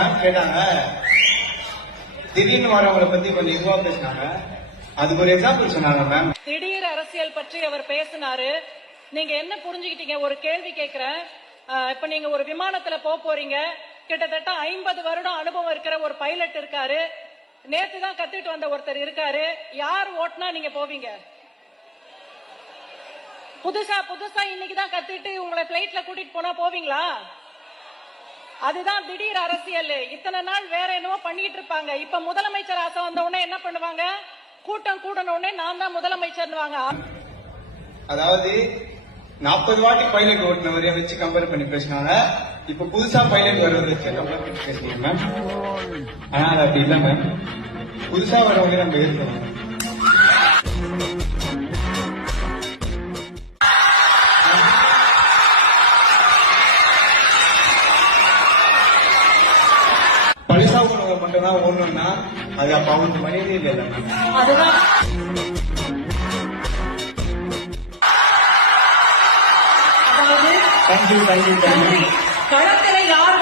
Ma'am கேட்டாங்க, திடீர்னு வரவங்களை பத்தி கொஞ்சம் இதுவா பேசினாங்க. அதுக்கு ஒரு எக்ஸாம்பிள் சொன்னாங்க மேம். திடீர் அரசியல் பற்றி அவர் பேசினாரு. நீங்க என்ன புரிஞ்சுக்கிட்டீங்க? ஒரு கேள்வி கேட்கிறேன். இப்ப நீங்க ஒரு விமானத்துல போறீங்க. கிட்டத்தட்ட 50 வருடம் அனுபவம் இருக்கிற ஒரு பைலட் இருக்காரு. நேத்து தான் கத்துட்டு வந்த ஒருத்தர் இருக்காரு. யார் ஓட்டுனா நீங்க போவீங்க? புதுசா இன்னைக்குதான் கத்துட்டு உங்களை பிளைட்ல கூட்டிட்டு போனா போவீங்களா? அதுதான் திடீர் அரசியல். இத்தனை நாள் வேற என்னவோ பண்ணிட்டு இருப்பாங்க. இப்ப முதலமைச்சர் ஆசை வந்த உடனே என்ன பண்ணுவாங்க? கூட்டம் கூடன உடனே நான் தான் முதலமைச்சர். அதாவது 40 வாட்டி பைலட் ஓட்டுனவரை வச்சு கம்பேர் பண்ணி பேசினாங்க. இப்ப புதுசா பைலட் வர்றதை வச்சு கம்பேர் பண்ணி பேசுறீங்க மேம். ஆனா அது அப்படி இல்ல மேம். புதுசா வரவங்க நம்ம ஏற்கணும். பழசா உணவை மட்டும்தான் ஓடணும்னா அது அப்ப அவனுக்கு மனிதே இல்லை மேம். அதுதான் தேங்க்யூ. களத்துல யார்